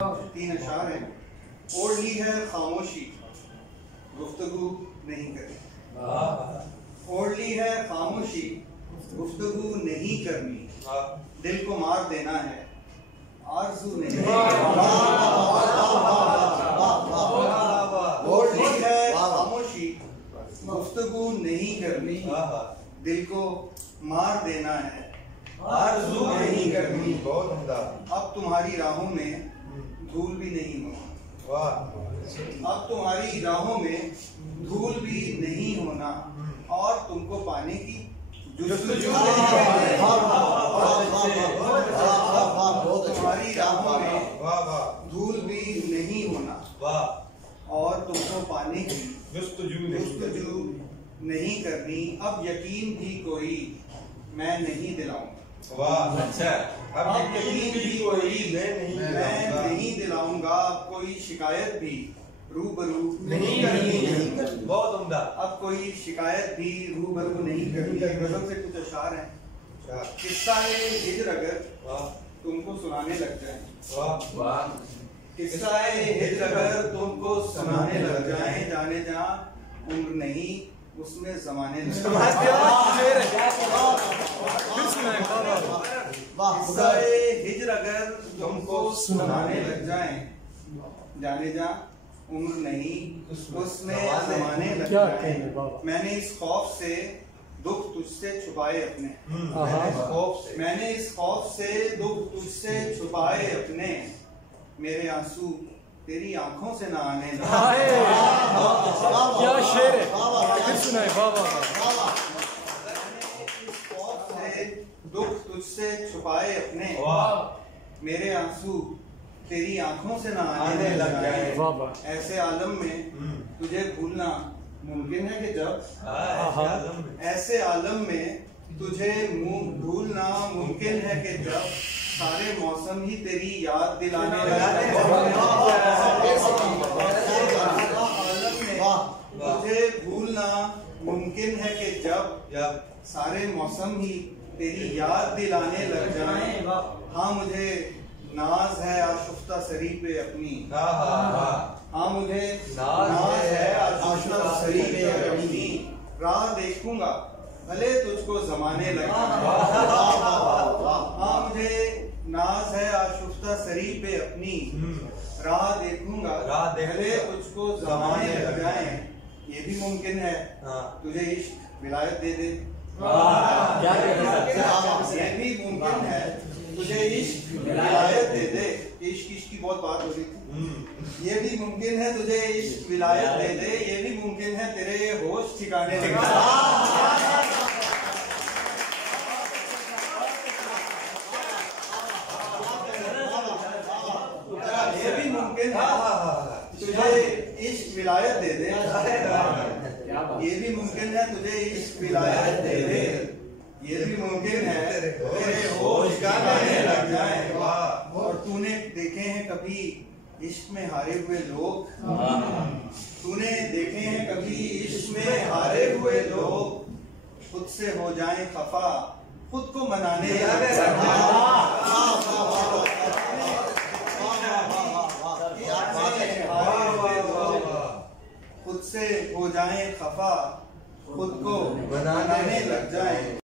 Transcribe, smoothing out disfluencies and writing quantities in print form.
तीन अशार हैं। ओढ़ ली है खामोशी, गुफ्तगू नहीं करनी। ओढ़ ली है खामोशी, गुफ्तगू नहीं करनी। दिल को मार देना है, आरज़ू नहीं। ओढ़ ली है खामोशी, गुफ्तगू नहीं करनी। दिल को मार देना है, आरज़ू नहीं करनी। बहुत उम्दा। अब तुम्हारी राहों में धूल भी नहीं होना। वाह। अब तुम्हारी राहों में धूल भी नहीं होना और तुमको पाने की जुस्तजू। तुम्हारी राहों में धूल भी नहीं होना और तुमको पाने की जुस्तजू नहीं करनी। अब यकीन भी कोई मैं नहीं दिलाऊंगा। वाह, अच्छा। अब यकीन भी कोई मैं नहीं दिलाऊंगा। अब कोई शिकायत भी रूबरू नहीं करनी। बहुत उम्दा। अब कोई शिकायत भी रूबरू नहीं करनी। गजल से कुछ अशार हैं। किस्सा है हिज्र अगर तुमको सुनाने लग जाए। किस्सा है हिज्र अगर तुमको सुनाने लग जाए। जाने जा उम्र नहीं उसमें जमाने लग हिज्र अगर तुमको सुनाने लग जाए। जाने जा उम्र नहीं उसमें जमाने लग जाए। मैंने इस खौफ से दुख तुझसे छुपाए अपने। मैंने इस खौफ से दुख तुझसे छुपाए अपने। मेरे आंसू तेरी आंखों से ना आने लगे। क्या शेर है, फिर सुनाए। इस खौफ से दुख तुझसे छुपाए अपने। मेरे आंसू तेरी आंखों से ना आने लग जाए। ऐसे आलम में तुझे भूलना मुमकिन है कि जब। ऐसे आलम में तुझे भूलना मुमकिन है कि जब सारे मौसम ही तेरी याद दिलाने लगे। तुझे भूलना मुमकिन है कि जब सारे मौसम ही तेरी याद दिलाने लग जाएं। हाँ मुझे नाज है आशुफ्ता सरी पे अपनी। हाँ मुझे नाज है आशुफ्ता सरी पे अपनी। राह देखूंगा भले तुझको जमाने लग जाए। हाँ मुझे नाज है आशुफ्ता सरी पे अपनी। राह देखूंगा भले तुझको जमाने लग जाए। ये भी मुमकिन है तुझे इश्क विलायत दे दे। ये भी मुमकिन है तुझे इश्क विलायत दे दे। इश्क की बहुत बात हो रही थी। ये भी मुमकिन है तुझे इश्क विलायत दे दे। ये भी मुमकिन है तेरे होश ठिकाने लग जाए। ये भी मुमकिन है तुझे इश्क विलायत दे दे। ये भी मुमकिन है तुझे इश्क विलायत दे दे। ये भी मुमकिन है तेरे होश ठिकाने लग जाए। और तूने देखे हैं कभी इश्क में हारे हुए लोग। तूने देखे हैं कभी इश्क में हारे हुए लोग खुद से हो जाएं खफा खुद को मनाने लग खुद से हो जाएं खफा खुद को बनाने लग जाएं।